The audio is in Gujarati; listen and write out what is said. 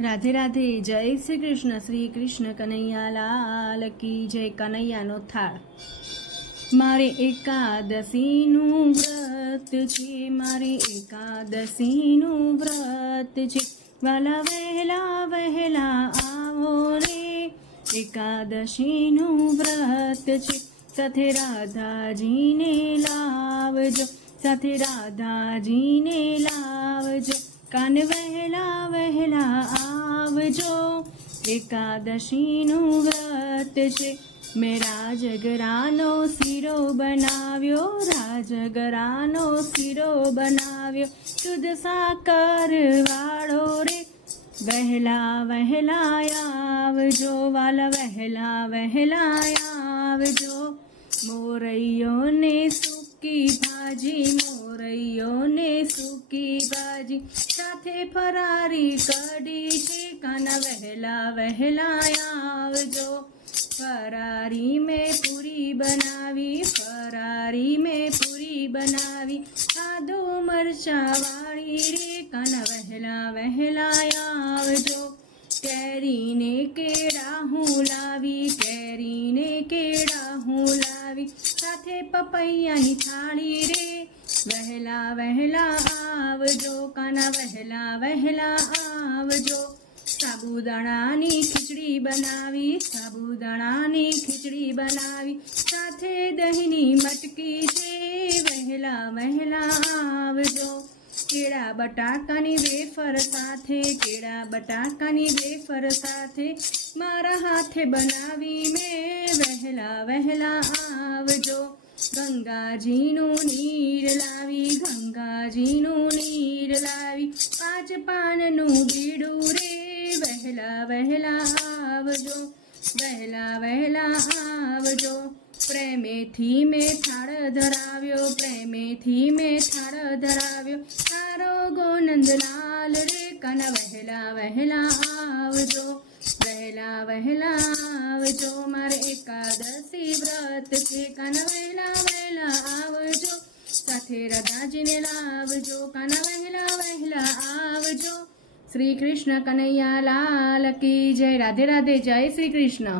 રાધે રાધે. જય શ્રી કૃષ્ણ. શ્રી કૃષ્ણ કનૈયા લાલ કી જય. કનૈયાનો થાળ. મારે એકાદશીનું વ્રત છે, મારે એકાદશીનું વ્રત છે, વાલા વહેલા વહેલા આવો રે. એકાદશીનું વ્રત છે, સાથે રાધાજીને લાવજો, સાથે રાધાજીને લાવજો, કાન વહેલા વહેલા આવજો. એકાદશીનું વ્રત છે, મેં રાજગરાનો શીરો બનાવ્યો, રાજગરાનો શીરો બનાવ્યો, શુદ્ધ સાકર વાળો રે. વહેલા વહેલા આવજો, વાલા વહેલા વહેલા આવજો. મોરૈયોને સૂકી ભાજી, મોરૈયોને સૂકી ભાજી, સાથે ફરારી કઢી છે, કાના વહેલા વહેલા આવજો. ફરારી મેં પૂરી બનાવી, ફરારી મેં પૂરી બનાવી, આદુ મરચા વાળી રે, કાના વહેલા વહેલા આવજો. કેરીને કેળા હું લાવી, કેરીને કેળા હું લાવી, સાથે પપૈયાની થાળી રે. વહેલા વહેલા આવજો, કાના વહેલા વહેલા આવજો. સાબુદાણાની ખીચડી બનાવી, સાબુદાણાની ખીચડી બનાવી, સાથે દહીંની મટકી છે, વહેલા વહેલા આવજો. કેળા બટાકાની વેફર સાથે, કેળા બટાકાની વેફર સાથે, મારા હાથે બનાવી મેં, વહેલા વહેલા આવજો. ગંગાજીનું નીર લાવી, ગંગાજીનું નીર લાવી, 5 પાનનું બીડું રે. વહેલા વહેલા આવજો, વહેલા વહેલા આવજો. પ્રેમેથી મેં થાળ ધરાવ્યો, પ્રેમેથી મેં થાળ ધરાવ્યો, તારો ગોનંદલાલ રે, કાના વહેલા વહેલા આવજો, વહેલા વહેલા આવજો. મારે એકાદશી વ્રત છે, કાના વહેલા વહેલા આવજો, સાથે રાધાજીને લાવજો, કાના વહેલા વહેલા આવજો. શ્રી કૃષ્ણ કનૈયા લાલ કી જય. રાધે રાધે. જય શ્રી કૃષ્ણ.